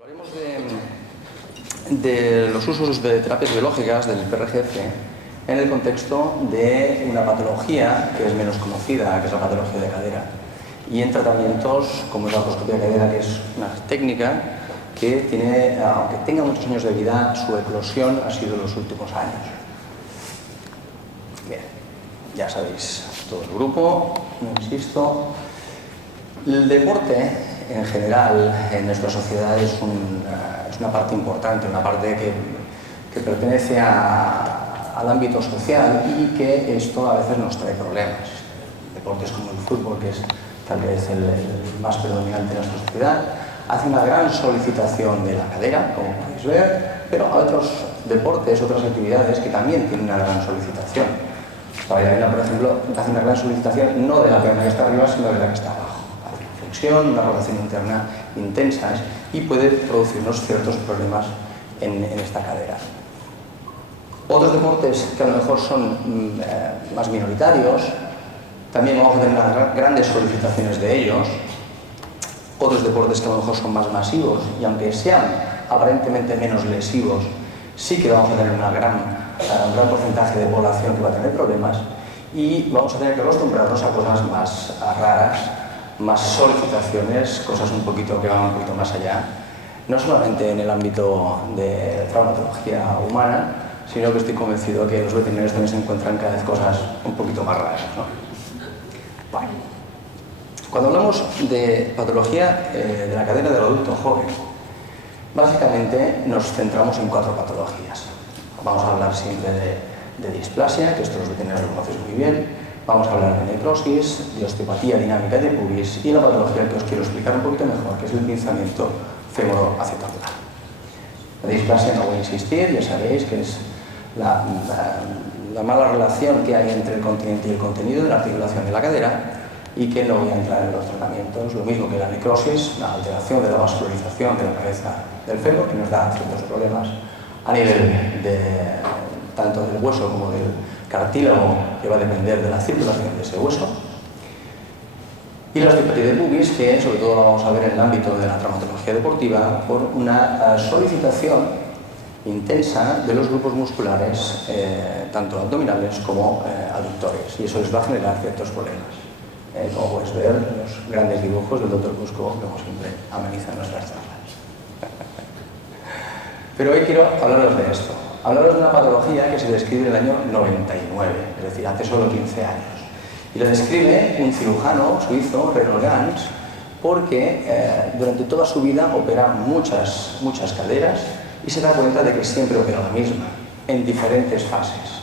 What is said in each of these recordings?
Hablaremos de los usos de terapias biológicas del PRGF en el contexto de una patología que es menos conocida, que es la patología de cadera, y en tratamientos como es la artroscopia de cadera, que es una técnica que tiene, aunque tenga muchos años de vida, su eclosión ha sido en los últimos años. Bien, ya sabéis todo el grupo, no insisto. El deporte en general en nuestra sociedad es una parte importante, una parte que pertenece al ámbito social y que esto a veces nos trae problemas. Deportes como el fútbol, que es tal vez el más predominante en nuestra sociedad, hace una gran solicitación de la cadera, como podéis ver, pero hay otros deportes, otras actividades que también tienen una gran solicitación. La bailarina, por ejemplo, hace una gran solicitación no de la pierna que está arriba, sino de la que está abajo. Una rotación interna intensa y puede producirnos ciertos problemas en esta cadera. Otros deportes que a lo mejor son más minoritarios, también vamos a tener grandes solicitaciones de ellos. Otros deportes que a lo mejor son más masivos y aunque sean aparentemente menos lesivos, sí que vamos a tener un gran porcentaje de población que va a tener problemas y vamos a tener que acostumbrarnos a cosas más raras, más solicitaciones, cosas que van un poquito más allá, no solamente en el ámbito de traumatología humana, sino que estoy convencido que los veterinarios también se encuentran cada vez cosas un poquito más raras, ¿no? Bueno, cuando hablamos de patología de la cadera del adulto joven, básicamente nos centramos en 4 patologías. Vamos a hablar siempre de displasia, que esto los veterinarios lo conocen muy bien. Vamos a hablar de necrosis, de osteopatía dinámica de pubis y la patología que os quiero explicar un poquito mejor, que es el pinzamiento femoroacetabular. La displasia, no voy a insistir, ya sabéis que es la mala relación que hay entre el continente y el contenido de la articulación de la cadera y que no voy a entrar en los tratamientos. Lo mismo que la necrosis, la alteración de la vascularización de la cabeza del fémur, que nos da ciertos problemas a nivel tanto del hueso como del cartílago, que va a depender de la circulación de ese hueso, y la osteopatía de pubis, que sobre todo vamos a ver en el ámbito de la traumatología deportiva por una solicitación intensa de los grupos musculares, tanto abdominales como aductores, y eso les va a generar ciertos problemas. Como puedes ver, los grandes dibujos del Dr. Cusco, como siempre, amenizan nuestras charlas. Pero hoy quiero hablaros de esto. Hablaros de una patología que se describe en el año 99, es decir, hace solo 15 años. Y lo describe un cirujano suizo, Reynold Ganz, porque durante toda su vida opera muchas caderas y se da cuenta de que siempre opera la misma, en diferentes fases.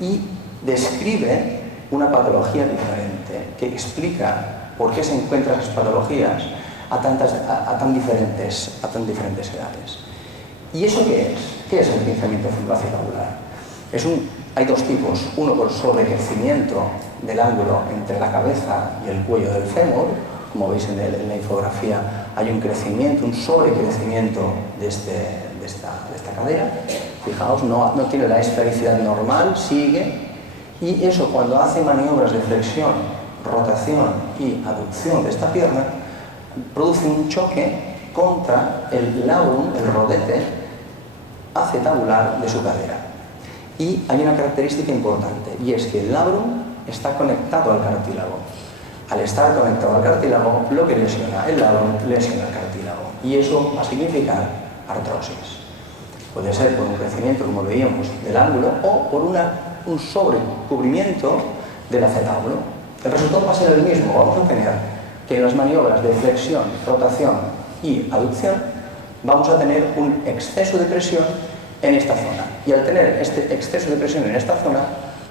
Y describe una patología diferente, que explica por qué se encuentran esas patologías a tan diferentes edades. ¿Y eso qué es? ¿Qué es el pinzamiento femoroacetabular? Hay 2 tipos, uno por sobrecrecimiento del ángulo entre la cabeza y el cuello del fémur. Como veis en la infografía, hay un crecimiento, un sobrecrecimiento de esta cadera. Fijaos, no tiene la esfericidad normal, sigue, y eso cuando hace maniobras de flexión, rotación y aducción de esta pierna, produce un choque contra el labrum, el rodete acetabular de su cadera. Y hay una característica importante, y es que el labrum está conectado al cartílago. Al estar conectado al cartílago, lo que lesiona el labrum lesiona el cartílago, y eso va a significar artrosis. Puede ser por un crecimiento, como veíamos, del ángulo o por un sobrecubrimiento del acetábulo. El resultado va a ser el mismo. Vamos a tener que en las maniobras de flexión, rotación y aducción vamos a tener un exceso de presión en esta zona. Y al tener este exceso de presión en esta zona,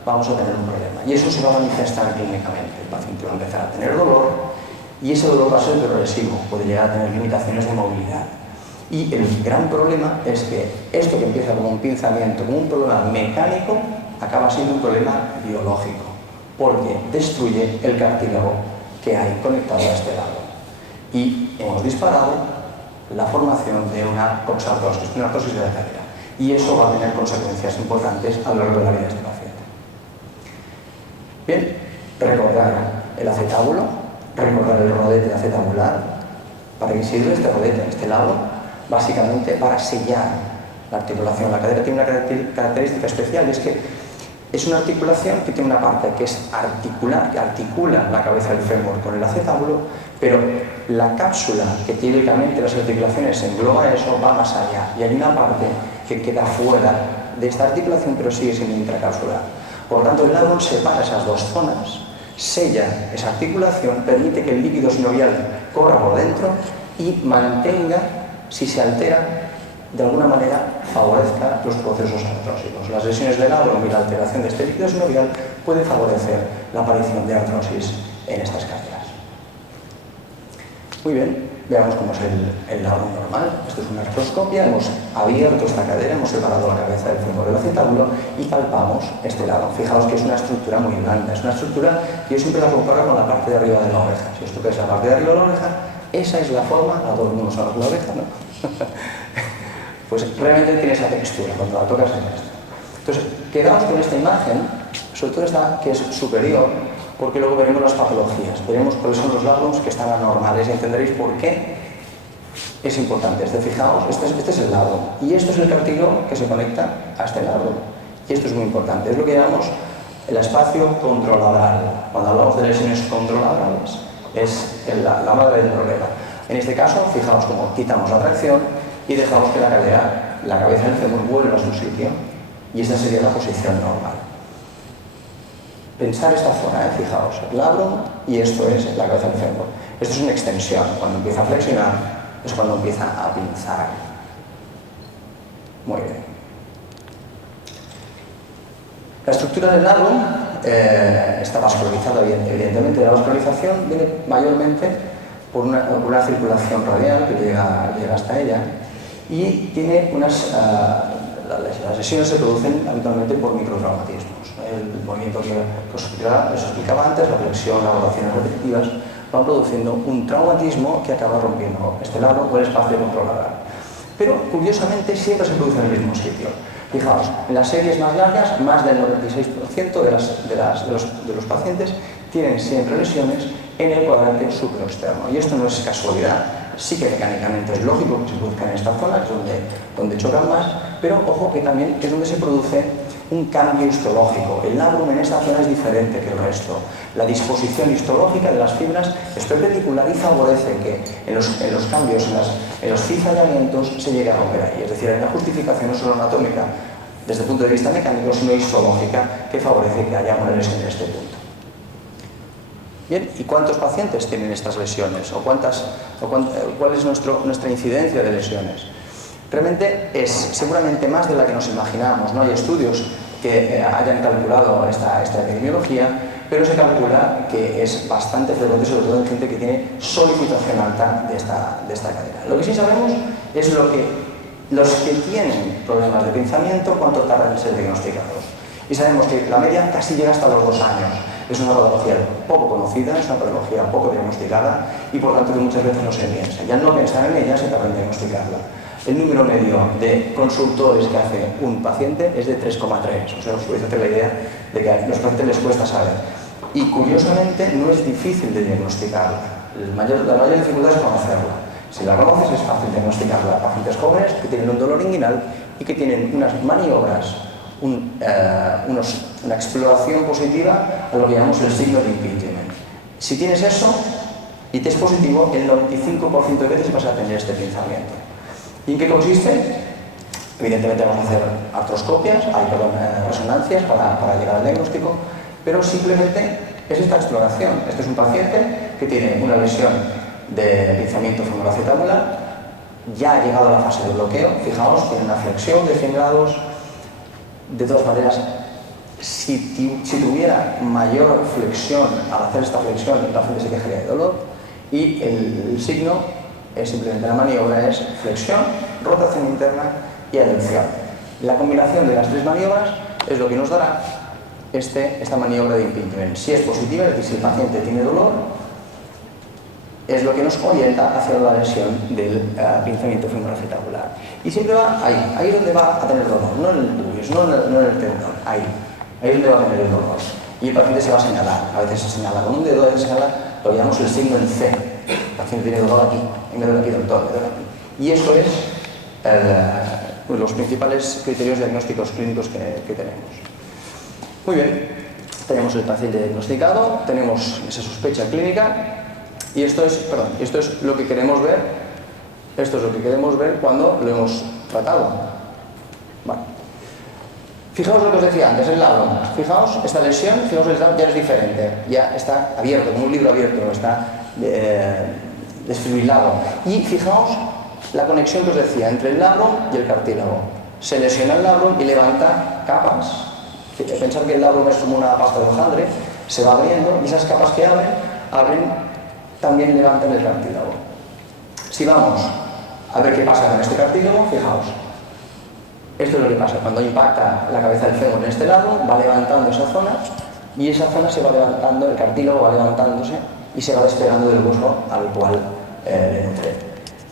vamos a tener un problema. Y eso se va a manifestar clínicamente. El paciente va a empezar a tener dolor y ese dolor va a ser progresivo. Puede llegar a tener limitaciones de movilidad. Y el gran problema es que esto que empieza como un pinzamiento, como un problema mecánico, acaba siendo un problema biológico, porque destruye el cartílago que hay conectado a este lado. Y hemos disparado la formación de una coxartrosis, una artrosis de la cadera. Y eso va a tener consecuencias importantes a lo largo de la vida de este paciente. Bien, recordar el acetábulo, recordar el rodete acetabular. ¿Para qué sirve este rodete, este lado? básicamente para sellar la articulación. La cadera tiene una característica especial, y es que es una articulación que tiene una parte que es articular, que articula la cabeza del fémur con el acetábulo, pero la cápsula que teóricamente las articulaciones engloba eso va más allá, y hay una parte que queda fuera de esta articulación, pero sigue siendo intracapsular. Por tanto, el labrum separa esas dos zonas, sella esa articulación, permite que el líquido sinovial corra por dentro y mantenga, si se altera, de alguna manera favorezca los procesos artrósicos. Las lesiones del labrum y la alteración de este líquido sinovial puede favorecer la aparición de artrosis en estas caderas. Muy bien, veamos cómo es el labrum normal. Esto es una artroscopia, hemos abierto esta cadera, hemos separado la cabeza del fémur del acetábulo y palpamos este lado. Fijaos que es una estructura muy blanda, es una estructura que yo siempre la comparo con la parte de arriba de la oreja. Si esto que es la parte de arriba de la oreja, esa es la forma, a todo el mundo sabe la oreja, ¿no? Pues realmente tiene esa textura cuando la tocas en esto. Entonces, quedamos con esta imagen, sobre todo esta que es superior, porque luego veremos las patologías, veremos cuáles son los labrums que están anormales y entenderéis por qué es importante. Fijaos, este es el labrum y esto es el cartílago que se conecta a este labrum. Y esto es muy importante, es lo que llamamos el espacio contralabral. Cuando hablamos de lesiones contralabrales, es la madre del problema. En este caso, fijaos cómo quitamos la tracción y dejamos que la cadera, la cabeza del fémur vuelva a su sitio, y esta sería la posición normal. Pensar esta zona, fijaos, el labrum y esto es la cabeza del fémur. Esto es una extensión, cuando empieza a flexionar es cuando empieza a pinzar. Muy bien. La estructura del labrum está vascularizada, evidentemente. La vascularización viene mayormente por una circulación radial que llega hasta ella, y tiene las lesiones se producen habitualmente por microtraumatismos. El movimiento que os explicaba antes, la flexión, las rotaciones repetitivas, van produciendo un traumatismo que acaba rompiendo este labrum o el espacio contralabral. Pero, curiosamente, siempre se produce en el mismo sitio. Fijaos, en las series más largas, más del 96% de los pacientes tienen siempre lesiones en el cuadrante supraexterno. Y esto no es casualidad, sí que mecánicamente es lógico que se produzcan en esta zona, que es donde chocan más, pero ojo que también es donde se produce un cambio histológico. El labrum en esta zona es diferente que el resto. La disposición histológica de las fibras es perpendicular y favorece que en los cambios, en los cizallamientos, se llegue a romper ahí. Es decir, hay una justificación no solo anatómica desde el punto de vista mecánico, sino histológica, que favorece que haya una lesión en este punto. Bien, ¿y cuántos pacientes tienen estas lesiones? ¿Cuál es nuestra incidencia de lesiones? Realmente es seguramente más de la que nos imaginamos. No hay estudios que hayan calculado esta epidemiología, pero se calcula que es bastante frecuente, sobre todo en gente que tiene solicitación alta de esta cadera. Lo que sí sabemos es los que tienen problemas de pinzamiento, cuánto tardan en ser diagnosticados. Y sabemos que la media casi llega hasta los 2 años. Es una patología poco conocida, es una patología poco diagnosticada y por tanto que muchas veces no se piensa. Ya no pensar en ella se tarda en diagnosticarla. El número medio de consultores que hace un paciente es de 3,3. O sea, os podéis hacer la idea de que a los pacientes les cuesta saber. Y curiosamente no es difícil de diagnosticarla. La mayor dificultad es conocerla. Si la conoces es fácil diagnosticarla. Pacientes jóvenes que tienen un dolor inguinal y que tienen unas maniobras, una exploración positiva a lo que llamamos el signo de impingement. Si tienes eso y te es positivo, el 95% de veces vas a tener este pinzamiento. ¿Y en qué consiste? Evidentemente vamos a hacer artroscopias, resonancias para llegar al diagnóstico, pero simplemente es esta exploración. Este es un paciente que tiene una lesión de pinzamiento femoroacetabular, ya ha llegado a la fase de bloqueo, fijaos, tiene una flexión de 100 grados. De todas maneras, si tuviera mayor flexión, al hacer esta flexión, el paciente se quejaría de dolor, y el signo es simplemente la maniobra, es flexión, rotación interna y aducción. La combinación de las 3 maniobras es lo que nos dará esta maniobra de impingement. Si es positiva, es decir, si el paciente tiene dolor, es lo que nos orienta hacia la lesión del pinzamiento femoroacetabular. Y siempre va ahí es donde va a tener dolor, no en el pubis, no en el tendón, ahí es donde va a tener el dolor. Y el paciente se va a señalar, a veces se señala con un dedo, a veces se señala, lo llamamos el signo en C. El paciente tiene dolor aquí, y me duele aquí del todo, me duele aquí. Y eso es los principales criterios diagnósticos clínicos que tenemos. Muy bien, tenemos el paciente diagnosticado, tenemos esa sospecha clínica y esto es lo que queremos ver. Esto es lo que queremos ver cuando lo hemos tratado. Vale. Fijaos lo que os decía antes, el labrum. Fijaos, esta lesión, fijaos, ya es diferente, ya está abierto, como un libro abierto, está desfibrilado. Y fijaos la conexión que os decía entre el labrum y el cartílago. Se lesiona el labrum y levanta capas. Pensad que el labrum es como una pasta de hojaldre, se va abriendo y esas capas que abren también levantan el cartílago. Si vamos a ver qué pasa con este cartílago, fijaos. Esto es lo que pasa, cuando impacta la cabeza del fémur en este lado, va levantando esa zona y esa zona se va levantando, el cartílago va levantándose y se va despegando del hueso al cual le nutre.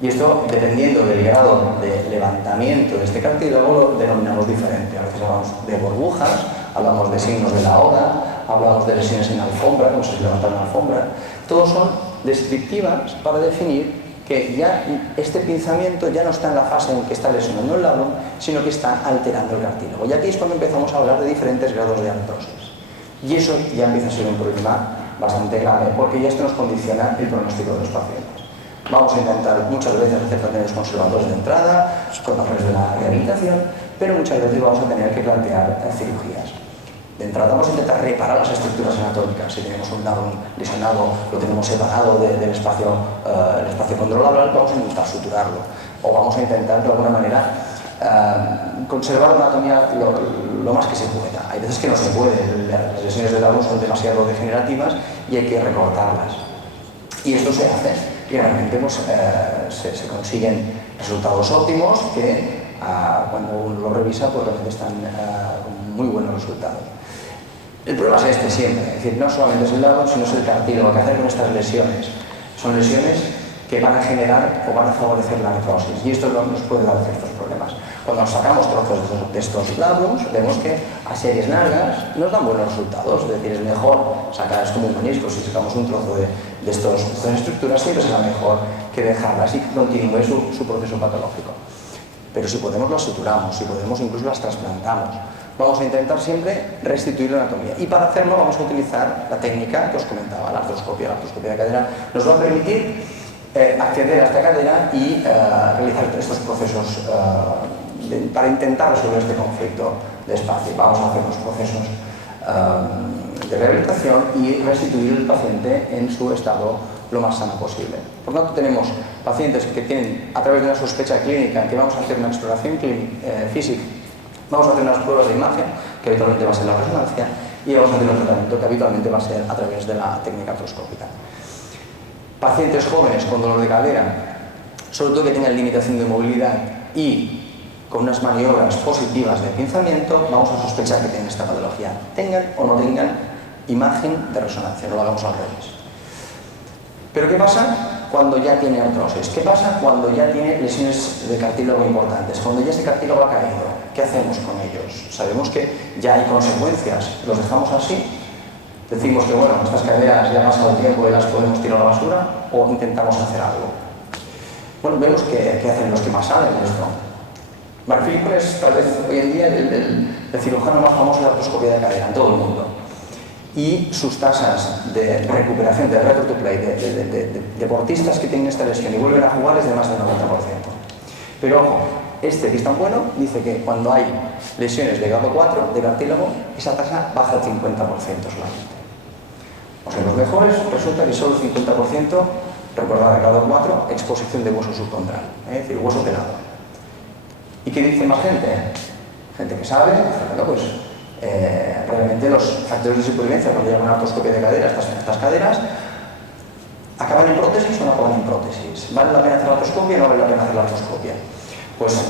Y esto, dependiendo del grado de levantamiento de este cartílago, lo denominamos diferente. A veces hablamos de burbujas, hablamos de signos de la oda, hablamos de lesiones en alfombra, como si se levantara una alfombra. Todos son descriptivas para definir que ya este pinzamiento ya no está en la fase en que está lesionando el labrum, sino que está alterando el cartílago. Y aquí es cuando empezamos a hablar de diferentes grados de artrosis. Y eso ya empieza a ser un problema bastante grave, porque ya esto nos condiciona el pronóstico de los pacientes. Vamos a intentar muchas veces hacer tratamientos conservadores de entrada, con a través de la rehabilitación, pero muchas veces vamos a tener que plantear cirugías. De entrada vamos a intentar reparar las estructuras anatómicas. Si tenemos un labrum lesionado, lo tenemos separado del espacio condrolabral, vamos a intentar suturarlo. O vamos a intentar de alguna manera conservar la anatomía lo más que se pueda. Hay veces que no se puede, las lesiones de labrum son demasiado degenerativas y hay que recortarlas. Y esto se hace y realmente pues, se consiguen resultados óptimos que cuando uno lo revisa pues realmente están con muy buenos resultados. El problema es este siempre, es decir, no solamente es el labrum, sino es el cartílago. ¿Qué hacer con estas lesiones? Son lesiones que van a generar o van a favorecer la nefrosis y esto nos puede dar ciertos problemas. Cuando nos sacamos trozos de estos labrums, vemos que a series largas nos dan buenos resultados, es decir, es mejor sacar, es como un menisco, si sacamos un trozo de estas estructuras siempre será mejor que dejarlas y que continúe su proceso patológico. Pero si podemos las suturamos, si podemos incluso las trasplantamos. Vamos a intentar siempre restituir la anatomía y para hacerlo vamos a utilizar la técnica que os comentaba, la artroscopia. La artroscopia de cadera nos va a permitir acceder a esta cadera y realizar estos procesos para intentar resolver este conflicto de espacio. Vamos a hacer los procesos de rehabilitación y restituir el paciente en su estado lo más sano posible. Por lo tanto, tenemos pacientes que tienen, a través de una sospecha clínica, que vamos a hacer una exploración física, vamos a hacer unas pruebas de imagen, que habitualmente va a ser la resonancia, y vamos a hacer un tratamiento que habitualmente va a ser a través de la técnica artroscópica. Pacientes jóvenes con dolor de cadera, sobre todo que tengan limitación de movilidad y con unas maniobras positivas de pinzamiento, vamos a sospechar que tienen esta patología, tengan o no tengan imagen de resonancia, no lo hagamos al revés. Pero ¿qué pasa cuando ya tiene artrosis? ¿Qué pasa cuando ya tiene lesiones de cartílago importantes? Cuando ya ese cartílago ha caído, ¿qué hacemos con ellos? Sabemos que ya hay consecuencias, ¿los dejamos así? Decimos que bueno, estas caderas ya ha pasado el tiempo y las podemos tirar a la basura, o intentamos hacer algo. Bueno, vemos qué hacen los que más saben de esto. Mark Filipon es tal vez hoy en día el cirujano más famoso de artroscopia de cadera en todo el mundo. Y sus tasas de recuperación, de return to play, de deportistas que tienen esta lesión y vuelven a jugar es de más del 90%. Pero ojo, este que es tan bueno dice que cuando hay lesiones de grado 4 de cartílago, esa tasa baja al 50% solamente. O sea, los mejores resulta que solo el 50%, recordad, grado 4, exposición de hueso subcontral, es decir, hueso pelado. ¿Y qué dice más gente? Gente que sabe, bueno, pues realmente los factores de supervivencia cuando llegan a una artroscopia de cadera, estas caderas, ¿acaban en prótesis o no acaban en prótesis? ¿Vale la pena hacer la artroscopia o no vale la pena hacer la artroscopia? Pues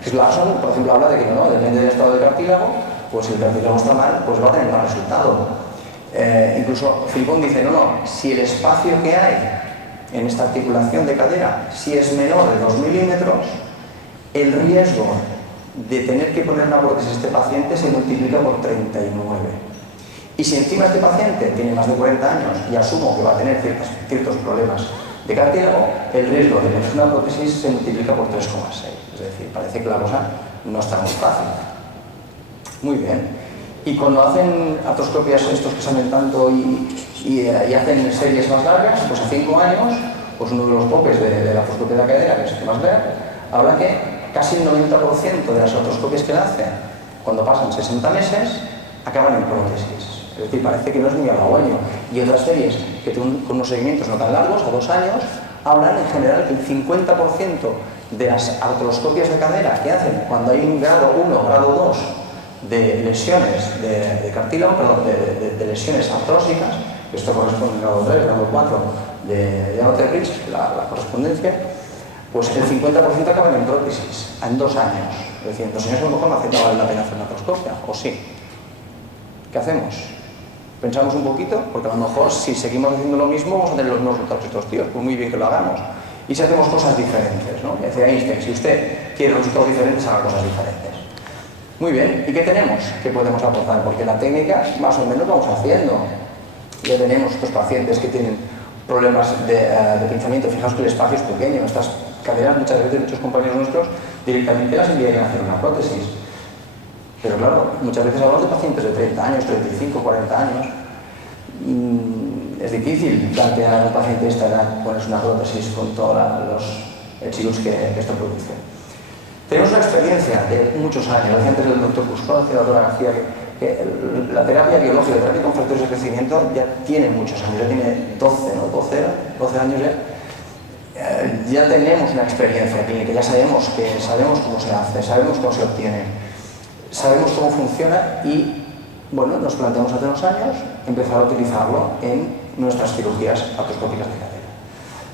Chris Larson, por ejemplo, habla de que no, depende del estado del cartílago, pues si el cartílago está mal, pues va a tener mal resultado. Incluso Filipon dice, no, si el espacio que hay en esta articulación de cadera, si es menor de 2 milímetros, el riesgo de tener que poner una prótesis a este paciente se multiplica por 39. Y si encima este paciente tiene más de 40 años y asumo que va a tener ciertos problemas de cartílago, el riesgo de tener una prótesis se multiplica por 3,6. Es decir, parece que la cosa no está muy fácil. Muy bien. Y cuando hacen artroscopias estos que saben tanto y hacen series más largas, pues a 5 años, pues uno de los popes de la artroscopia de la cadera, que es el que más ver, habla que casi el 90% de las artroscopias que le hacen, cuando pasan 60 meses, acaban en prótesis. Es decir, parece que no es muy halagüeño. Y otras series que con unos seguimientos no tan largos, a 2 años, hablan en general que el 50% de las artroscopias de cadera que hacen cuando hay un grado 1, grado 2 de lesiones de cartílago, perdón, de lesiones artrósicas, esto corresponde al grado 3, grado 4 de Otteridge, la correspondencia, pues el 50% acaban en prótesis, en 2 años. Es decir, en 2 años a lo mejor no vale la pena hacer una artroscopia, ¿o sí? ¿Qué hacemos? Pensamos un poquito, porque a lo mejor si seguimos haciendo lo mismo vamos a tener los mismos resultados que estos tíos, pues muy bien que lo hagamos. Y si hacemos cosas diferentes, ¿no? Decía Einstein, si usted quiere resultados diferentes, haga cosas diferentes. Muy bien, ¿y qué tenemos? ¿Qué podemos aportar? Porque la técnica más o menos vamos haciendo. Ya tenemos estos pacientes que tienen problemas de pinzamiento. Fijaos que el espacio es pequeño. Estas caderas muchas veces, muchos compañeros nuestros directamente las enviarían a hacer una prótesis. Pero claro, muchas veces hablamos de pacientes de 30 años, 35, 40 años. Es difícil plantear a un paciente de esta edad ponerse una prótesis con todos los chirus que esto produce. Tenemos una experiencia de muchos años. Decía antes del doctor Buscón, decía la doctora García, que la terapia biológica, la terapia con factores de crecimiento ya tiene muchos años, ya tiene 12 años ya. Ya tenemos una experiencia clínica, ya sabemos cómo se hace, sabemos cómo se obtiene, sabemos cómo funciona y, bueno, nos planteamos hace unos años empezar a utilizarlo en nuestras cirugías artroscópicas de cadera.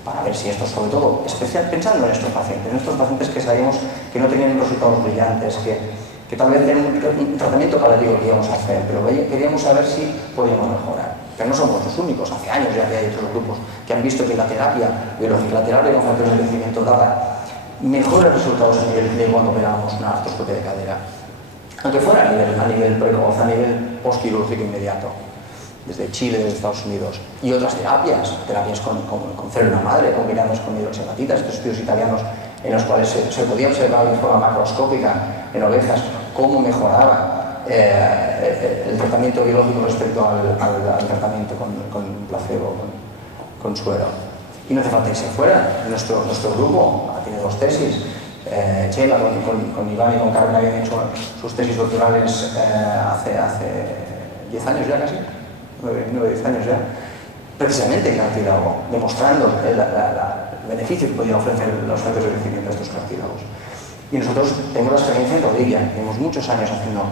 Para ver si esto, sobre todo, pensando en estos pacientes que sabíamos que no tenían resultados brillantes, que tal vez tenían un tratamiento paliativo que íbamos a hacer, pero queríamos saber si podíamos mejorar. Pero no somos los únicos, hace años ya que hay otros grupos que han visto que la terapia biológica, la terapia con factores de crecimiento daba mejores resultados a nivel de cuando operábamos una artroscopia de cadera, aunque fuera a nivel precoz, a nivel postquirúrgico inmediato, desde Chile, desde Estados Unidos, y otras terapias con célula madre combinadas con hidroxapatita, estos estudios italianos en los cuales se podía observar de forma macroscópica en ovejas cómo mejoraba el tratamiento biológico respecto al tratamiento con placebo, con suero. Y no hace falta irse fuera. Nuestro grupo tiene 2 tesis. Chela con Iván y con Carmen habían hecho sus tesis doctorales hace 10 años ya casi, 9-10 años ya, precisamente en cartílago, demostrando el beneficio que podían ofrecer los factores de crecimiento de estos cartílagos. Y nosotros tenemos la experiencia en rodilla, tenemos muchos años haciendo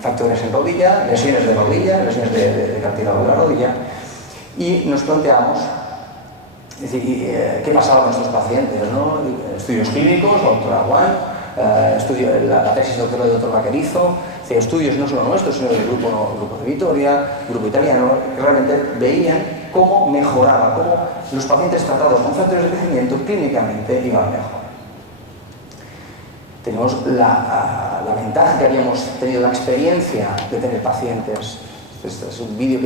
factores en rodilla, lesiones de rodilla, lesiones de cartílago de la rodilla, y nos planteamos, es decir, qué pasaba con estos pacientes, ¿no? Estudios clínicos, doctor Aguán, la tesis doctoral del doctor Vaquerizo, estudios no solo nuestros, sino del grupo de Vitoria, grupo italiano, que realmente veían cómo mejoraba, cómo los pacientes tratados con factores de crecimiento clínicamente iban mejor. Tenemos la ventaja que habíamos tenido la experiencia de tener pacientes. Este es un vídeo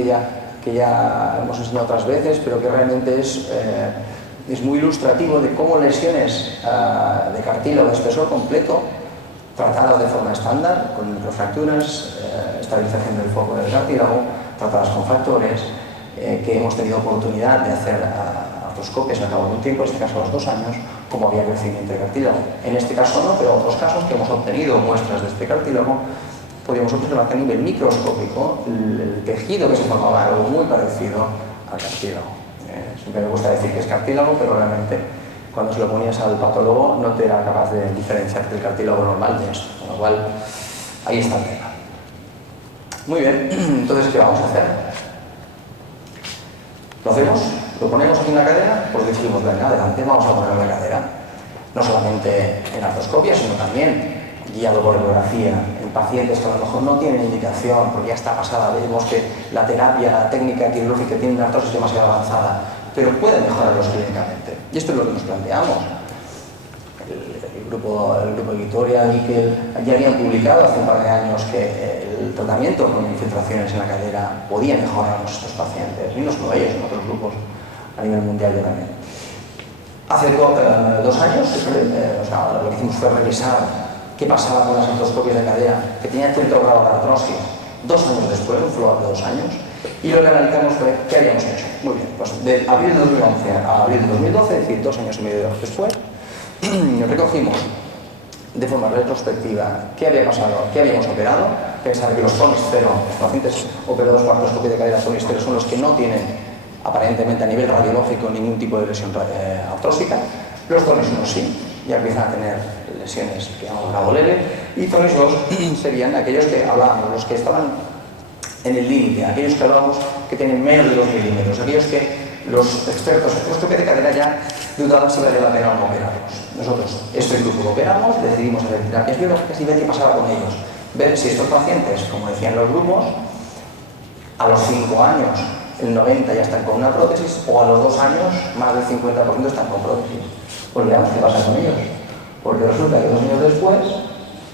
que ya hemos enseñado otras veces, pero que realmente es muy ilustrativo de cómo lesiones de cartílago de espesor completo, tratadas de forma estándar, con microfracturas, estabilización del foco del cartílago, tratadas con factores, que hemos tenido oportunidad de hacer artroscopias al cabo de un tiempo, en este caso a los 2 años, como había crecimiento de cartílago. En este caso no, pero otros casos que hemos obtenido muestras de este cartílago, podíamos observar que a nivel microscópico el tejido que se formaba era algo muy parecido al cartílago. Siempre me gusta decir que es cartílago, pero realmente cuando se lo ponías al patólogo no te era capaz de diferenciar el cartílago normal de esto, con lo cual ahí está el tema. Muy bien, entonces ¿qué vamos a hacer? ¿Lo hacemos? ¿Lo ponemos aquí en la cadera? Pues decidimos, venga, adelante, vamos a ponerlo en la cadera. No solamente en artroscopia, sino también guiado por ecografía, en pacientes que a lo mejor no tienen indicación, porque ya está pasada, vemos que la terapia, la técnica quirúrgica tiene una artrosis demasiado avanzada, pero puede mejorarlos clínicamente. Y esto es lo que nos planteamos. El grupo de Vitoria, Miquel, ya habían publicado hace un par de años que el tratamiento con infiltraciones en la cadera podía mejorar a estos pacientes, y no solo ellos, en otros grupos a nivel mundial ya también. Hace 2 años, lo que hicimos fue revisar qué pasaba con las artroscopias de cadera que tenían cierto grado de artrosis 2 años después, un follow-up de 2 años, y lo que analizamos fue qué habíamos hecho. Muy bien, pues de abril de 2011 a abril de 2012, es decir, 2 años y medio después, recogimos de forma retrospectiva qué había pasado, qué habíamos operado. Pensar que los tonis cero, los pacientes operados por artroscopia de cadera tonis cero son los que no tienen aparentemente a nivel radiológico ningún tipo de lesión artrósica. Los tonis 1 sí, ya empiezan a tener lesiones que llamamos grado leve, y tonis 2 serían aquellos que hablábamos, los que estaban en el límite, aquellos que hablábamos que tienen menos de 2 milímetros, aquellos que los expertos en artroscopia de cadera ya dudaban si valía la pena o no operarlos. Nosotros, este grupo lo operamos, decidimos hacer terapias biológicas y ver qué pasaba con ellos. Ver si estos pacientes, como decían los grupos, a los 5 años el 90% ya están con una prótesis, o a los 2 años más del 50% están con prótesis. Pues veamos qué pasa con ellos. Porque resulta que 2 años después,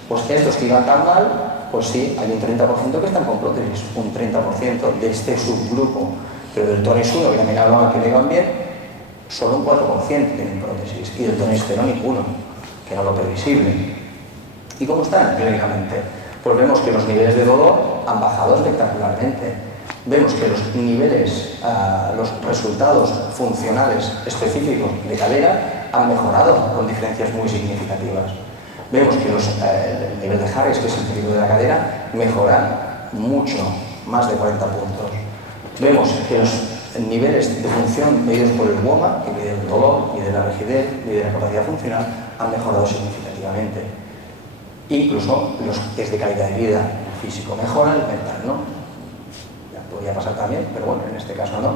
pues estos que iban tan mal, pues sí, hay un 30% que están con prótesis, un 30% de este subgrupo. Pero del tonis 1, que también hablaban que le iban bien, solo un 4% tienen prótesis, y del tonis 0 ninguno, que era lo previsible. ¿Y cómo están clínicamente? Pues vemos que los niveles de dolor han bajado espectacularmente. Vemos que los niveles, los resultados funcionales específicos de cadera han mejorado con diferencias muy significativas. Vemos que el nivel de Harris, que es el período de la cadera, mejora mucho, más de 40 puntos. Vemos que los niveles de función medidos por el WOMA, que mide el dolor, mide la rigidez, mide la capacidad funcional, han mejorado significativamente. Incluso los test de calidad de vida físico mejoran, el mental no. Ya podría pasar también, pero bueno, en este caso no.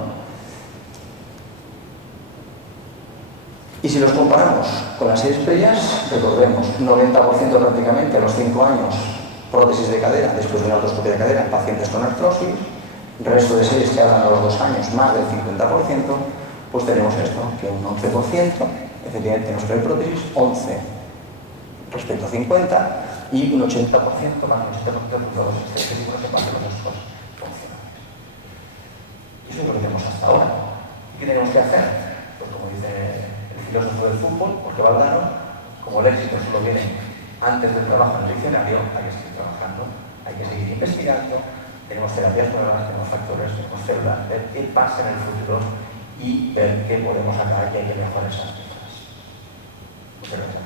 Y si los comparamos con las 6 estrellas, recordemos, 90% prácticamente a los 5 años prótesis de cadera después de una artroscopia de cadera en pacientes con artrosis, resto de series que hagan a los 2 años más del 50%, pues tenemos esto, que un 11%, efectivamente tenemos que ver prótesis, 11 respecto a 50, y un 80% más del 80% de los estéticos que pasan los cosas funcionales. Eso es lo que tenemos hasta ahora. ¿Y qué tenemos que hacer? Pues como dice el filósofo del fútbol, porque Valdano, como el éxito solo viene antes del trabajo en el diccionario, hay que seguir trabajando, hay que seguir investigando. Tenemos terapias nuevas, tenemos factores, tenemos células, ver qué pasa en el futuro y ver qué podemos sacar y hay que mejorar esas cosas. Muchas gracias.